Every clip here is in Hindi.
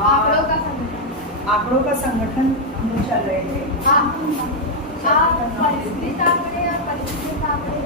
आंकड़ों का संगठन। आंकड़ों का संगठन हम लोग चल रहे थे। परिष्कृत आंकड़े और परिष्कृत आंकड़े।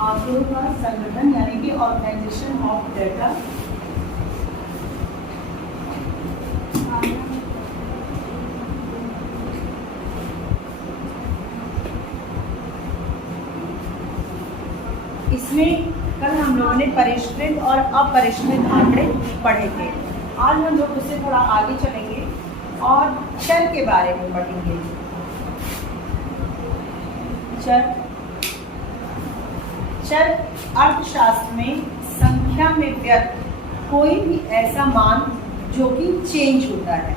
आंकड़ों का संगठन यानी कि ऑर्गेनाइजेशन ऑफ डेटा। इसमें कल हम लोगों ने परिष्कृत और अपरिष्कृत आंकड़े पढ़े थे। आज हम लोग उससे थोड़ा आगे चलेंगे और चर के बारे में पढ़ेंगे। चर अर्थशास्त्र में संख्या में व्यक्त कोई भी ऐसा मान जो कि चेंज होता है,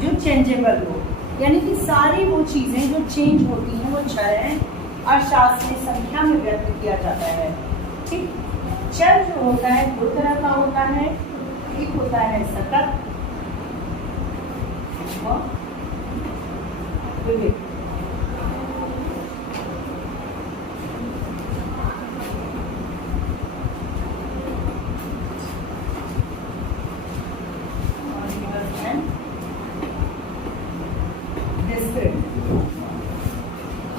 जो चेंजेबल हो, यानी कि सारी वो चीज़ें जो चेंज होती हैं वो चर हैं। अर्थशास्त्र में संख्या में व्यक्त किया जाता है। ठीक, चर जो होता है दो तरह का होता है। एक होता है सतत और विविध।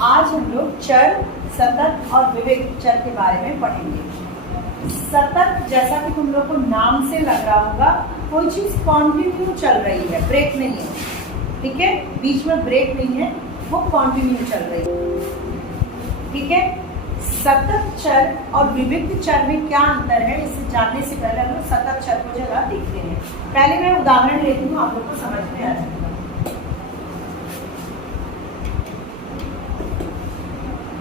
आज हम लोग चर, सतत और विविध चर के बारे में पढ़ेंगे। सतत जैसा कि तुम लोग को नाम से लग रहा होगा, कोई चीज कॉन्टिन्यू चल रही है, ब्रेक नहीं है। ठीक है, बीच में ब्रेक नहीं है, वो कॉन्टिन्यू चल रही है। ठीक है, सतत चर और विविध चर में क्या अंतर है, इसे जानने से पहले हम लोग सतत चर को जरा देखते हैं। पहले मैं उदाहरण लेती हूँ, आप लोग को समझ में आ जाएगा।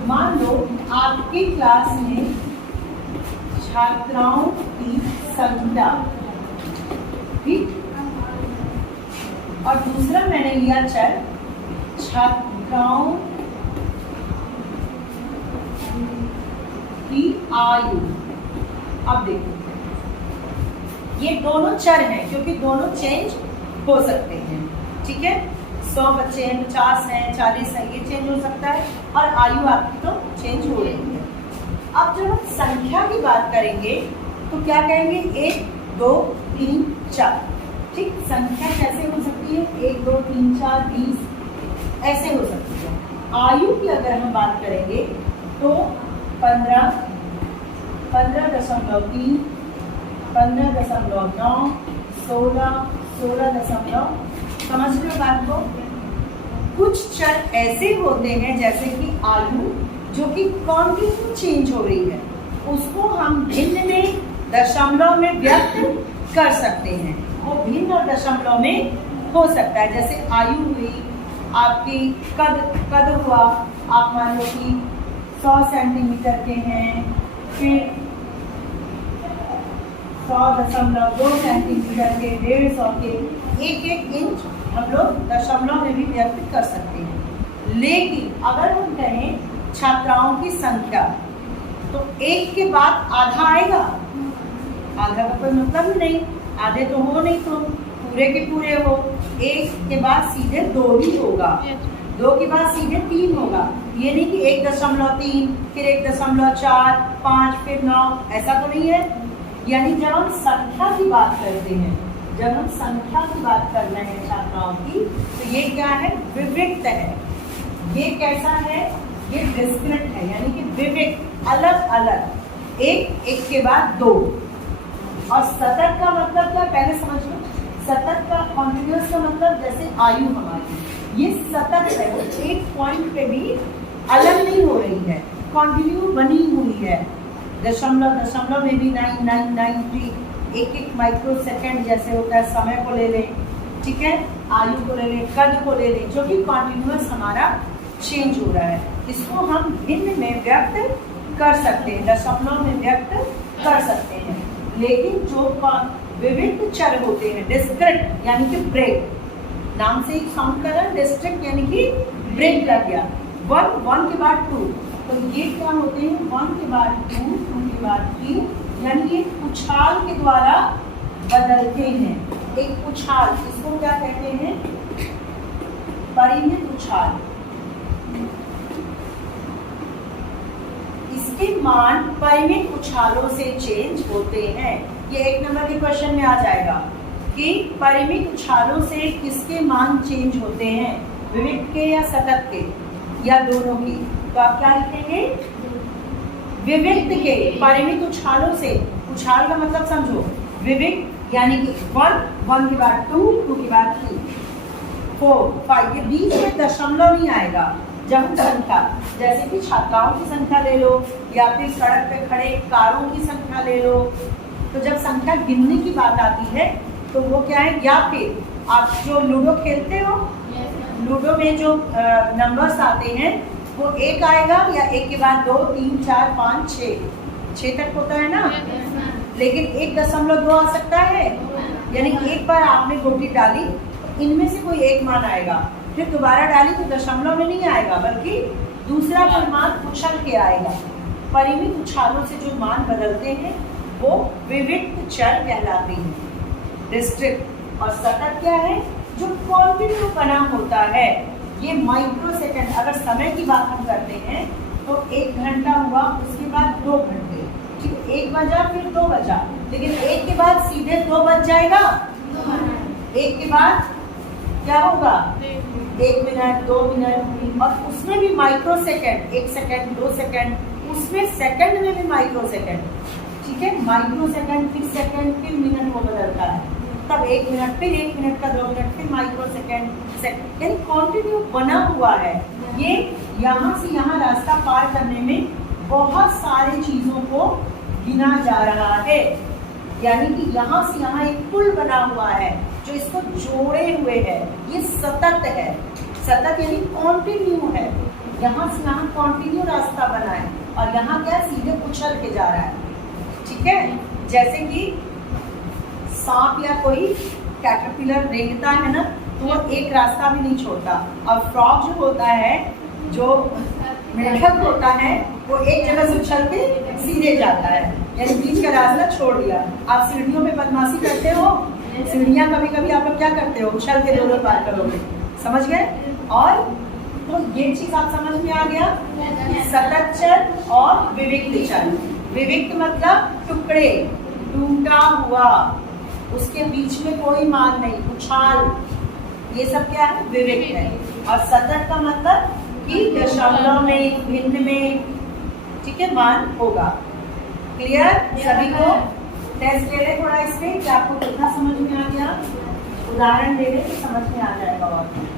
मान लो आपकी क्लास में छात्राओं की संख्या, ठीक, और दूसरा मैंने लिया चर छात्राओं की आयु। अब देखो, ये दोनों चर हैं क्योंकि दोनों चेंज हो सकते हैं। ठीक है, 100 बच्चे हैं, 50 हैं, 40 हैं, ये चेंज हो सकता है, और आयु आपकी तो चेंज हो रही है। अब जब हम संख्या की बात करेंगे तो क्या कहेंगे, 1 2 3 4। ठीक, संख्या कैसे हो सकती है, 1 2 3 4 20 ऐसे हो सकती है। आयु की अगर हम बात करेंगे तो 15 15.3 15.9 16 16. समझ रहे हो बात को। कुछ चर ऐसे होते हैं जैसे कि आयु, जो कि कॉन्टिन्यू चेंज हो रही है, उसको हम भिन्न में दशमलव में व्यक्त कर सकते हैं। वो भिन्न और दशमलव में हो सकता है। जैसे आयु हुई आपकी, कद हुआ, आप मान लो कि 100 सेंटीमीटर के हैं, फिर 100.2 सेंटीमीटर के, 150 के, 1 इंच हम लोग दशमलव में भी व्यक्त कर सकते हैं। लेकिन अगर हम कहें छात्राओं की संख्या, तो 1 के बाद आधा आएगा, आधा का कोई मतलब ही नहीं, आधे तो हो नहीं, तो पूरे के पूरे हो। 1 के बाद सीधे 2 ही होगा, 2 के बाद सीधे 3 होगा। ये नहीं कि 1.3 फिर 1.4 5 फिर 9, ऐसा तो नहीं है। यानी जब हम संख्या की बात करते हैं, जब हम संख्या की बात कर रहे हैं छात्राओं की, तो ये क्या है, विविक्त है। ये कैसा है, ये डिस्क्रिट है, यानी कि विविक्त, अलग अलग, एक के बाद 2। और सतत का मतलब क्या, पहले समझ लो। सतत का, कॉन्टिन्यूअस का मतलब जैसे आयु हमारी, ये सतत है, वो एक पॉइंट पे भी अलग नहीं हो रही है, कॉन्टिन्यू बनी हुई है। दशमलव में भी 9993, 1 माइक्रो सेकेंड जैसे होता है, समय को ले लें। ठीक है, आयु को ले लें, कद को ले लें, जो कि कॉन्टिन्यूअस हमारा चेंज हो रहा है, इसको हम भिन्न में व्यक्त कर सकते हैं, दशमलव में व्यक्त कर सकते हैं। लेकिन जो विविध चर होते हैं, डिस्क्रिट यानी कि ब्रेक, नाम से ही साउंड कर रहा है, डिस्क्रिट यानी कि ब्रेक लग गया, 1 के बाद 2, तो ये क्या होते हैं, 1 के बाद 2 के बाद 3, यानी ये उछाल के द्वारा बदलते हैं। एक उछाल, इसको क्या कहते हैं, परिमित उछाल। किसके मान परिमित उछालों से चेंज होते हैं। ये 1 नंबर के क्वेश्चन में आ जाएगा कि परिमित उछालों से किसके मान चेंज होते हैं, विविक्त के या सतत के या दोनों की। तो आप क्या लिखेंगे, विविक्त के। परिमित उछालों से, उछाल का मतलब समझो, विविक्त यानी कि 1 के बाद 2 के बाद 3 4 5 के बीच में दशमलव नहीं आएगा। जब हम संख्या, जैसे कि छात्राओं की संख्या ले लो या फिर सड़क पे खड़े कारों की संख्या ले लो, तो जब संख्या गिनने की बात आती है तो वो क्या है, या फिर आप जो लूडो खेलते हो, लूडो में जो नंबर्स आते हैं वो 1 आएगा या 1 के बाद 2 3 4 5 6 तक होता है ना, लेकिन 1.2 आ सकता है। यानी एक बार आपने गोटी डाली तो इनमें से कोई एक मान आएगा, फिर दोबारा डाली तो दशमलव में नहीं आएगा बल्कि दूसरा परिमाण उछल के आएगा। परिमित उछालों से जो मान बदलते हैं वो विविक्त चर कहलाते हैं। डिस्ट्रिक्ट और सतत क्या है, जो कॉन्टिन्यू बना होता है। ये माइक्रो सेकंड, अगर समय की बात हम करते हैं तो 1 घंटा हुआ, उसके बाद 2 घंटे, ठीक, 1 बजा फिर 2 बजा, लेकिन 1 के बाद सीधे 2 बज जाएगा। 1 के बाद क्या होगा, 1 मिनट 2 मिनट, और उसमें भी माइक्रो सेकंड, 1 सेकंड 2 सेकंड, उसमें सेकंड में भी माइक्रो सेकंड, ठीक है, माइक्रो सेकंड फिर सेकंड फिर मिनट वो बदलता है। तब 1 मिनट फिर 1 मिनट का 2 मिनट फिर माइक्रो सेकंड, यानी कॉन्टिन्यू बना हुआ है। ये यहाँ से यहाँ रास्ता पार करने में बहुत सारी चीजों को गिना जा रहा है। यानी कि यहाँ से यहाँ एक पुल बना हुआ है जो इसको जोड़े हुए है। ये सतत है, सतत यानी कॉन्टिन्यू है। यहाँ से यहाँ कॉन्टिन्यू रास्ता बना है और यहाँ क्या सीधे उछल के जा रहा है, ठीक है। जैसे कि सांप या कोई कैटरपिलर रेंगता है ना, तो वो एक रास्ता भी नहीं छोड़ता। और फ्रॉग जो होता है, जो मेढक होता है, वो एक जगह से उछल के सीधे जाता है, यानी बीच का रास्ता छोड़ दिया। आप सीढ़ियों में बदमाशी करते हो, सीढ़ियाँ कभी कभी आप लोग क्या करते हो, उछल के दोनों पार करोगे, समझ गए। और तो ये चीज आप समझ में आ गया, सतत चर और विविक्त चर। विविक्त मतलब टुकड़े, टूटा हुआ, उसके बीच में कोई मान नहीं, उछाल, ये सब क्या है, विविक्त है। और सतत का मतलब कि दशमलव में, भिन्न में, ठीक है, मान होगा। क्लियर सभी को। टेस्ट ले ले थोड़ा इसमें कि आपको कितना समझ में आ गया। उदाहरण दे दे तो समझ में आ जाएगा। और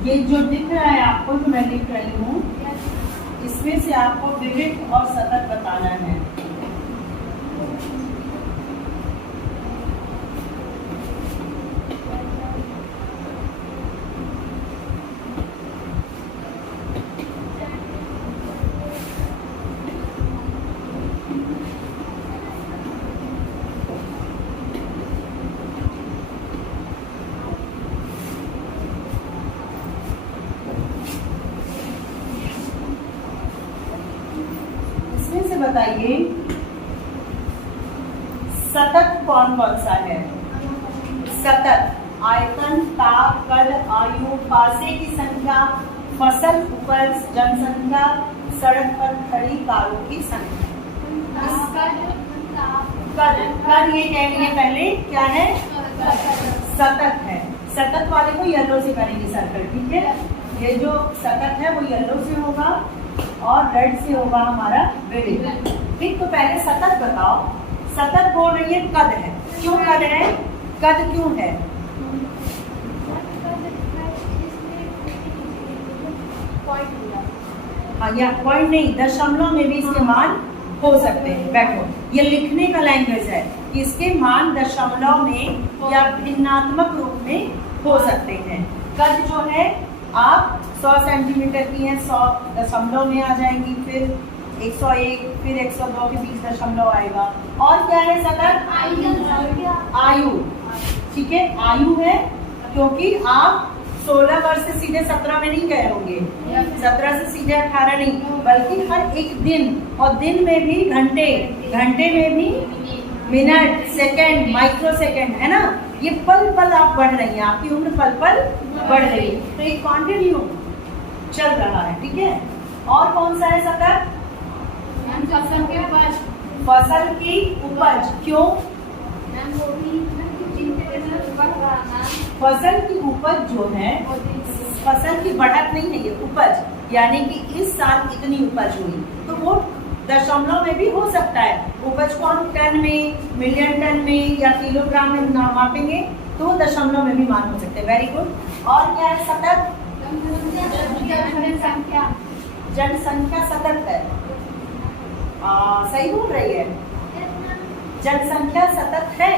ये जो दिख रहा है आपको, जो मैं लिख रही हूँ, इसमें से आपको विविक्त और सतत बताना है। बताइए सतत कौन कौन सा है। सतत आयतन, ताप, कद, आयु, पासे की संख्या, फसल, उपज, जनसंख्या, सड़क पर खड़ी कारों की संख्या। कद ये कहेंगे पहले क्या है, सतत है। सतत वाले को येलो से करेंगे सर्कल, ठीक है। ये जो सतत है वो येलो से होगा और रेड से होगा हमारा विविध। ठीक, तो पहले सतत बताओ। सतत बोल रही है कद है, क्यों कद है, कद क्यों है? हाँ, या पॉइंट नहीं, दशमलव में भी इसके मान हो सकते हैं। बैठो, ये लिखने का लैंग्वेज है कि इसके मान दशमलव में या भिन्नात्मक रूप में हो सकते हैं। कद जो है आप 100 सेंटीमीटर की है, 100 दशमलव में आ जाएंगी, फिर 101, फिर 102 के बीच दशमलव आएगा। और क्या है सतत? आयु। ठीक है, आयु है, क्योंकि आप 16 वर्ष से सीधे 17 में नहीं गए होंगे, 17 से सीधे 18 नहीं, बल्कि हर एक दिन, और दिन में भी घंटे, घंटे में भी मिनट, सेकंड, माइक्रो सेकंड, है ना। ये पल पल आप बढ़ रही हैं, आपकी उम्र पल पल बढ़ रही है, तो एक कॉन्टिन्यू चल रहा है। ठीक है, और कौन सा है सतत? फसल की उपज। क्यों? फसल की उपज जो है, फसल की बढ़त नहीं है ये, उपज, यानी कि इस साल इतनी उपज हुई, तो वो दशमलव में भी हो सकता है। उपज को हम टन में, मिलियन टन में या किलोग्राम में मापेंगे तो वो दशमलव में भी मान हो सकते हैं। Very good. और क्या है सतत? जनसंख्या सतत है। सही बोल रही है, जनसंख्या सतत है।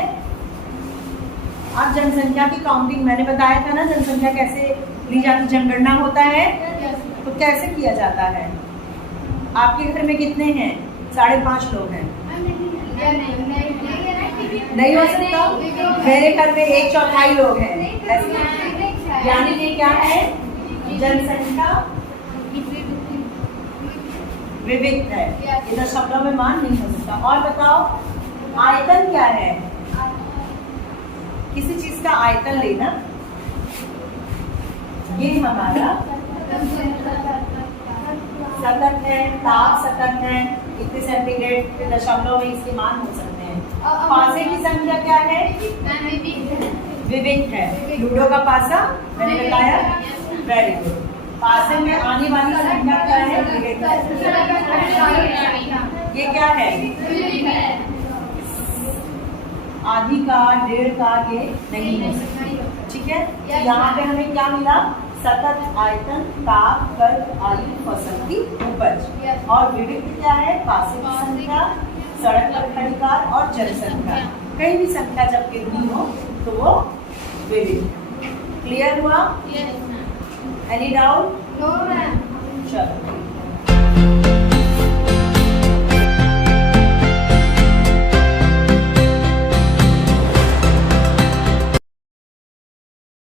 अब जनसंख्या की काउंटिंग मैंने बताया था ना, जनसंख्या कैसे ली जाती, जनगणना होता है तो कैसे किया जाता है। आपके घर में कितने हैं? 5.5 लोग हैं। नहीं हो सकता, मेरे घर में 1/4 लोग हैं, यानी कि क्या है, जनसंख्या विविध है, ये दशमलव में मान नहीं हो सकता। और बताओ आयतन क्या है? किसी चीज का आयतन लेना, ये हमारा सतत है, ताप सतत है, इतने सेंटीग्रेड, फिर दशमलव में इसके मान हो सकते हैं। पासे की संख्या क्या है? विविध है। लूडो का पासा मैंने बताया, वेरी गुड। पासे में आने वाली संख्या क्या है? विविध। ये क्या है? आधी का, 1.5 का, ये नहीं हो सकता। ठीक है, यहाँ पे हमें क्या मिला? सतत, आयतन, ताप, कद, आयु, फसल की उपज। और विविध क्या है? पासे की संख्या, सड़क पर खड़ी कार और जनसंख्या। कहीं भी संख्या जब कितनी हो तो वो विविध। क्लियर हुआ? Any doubt? चलो।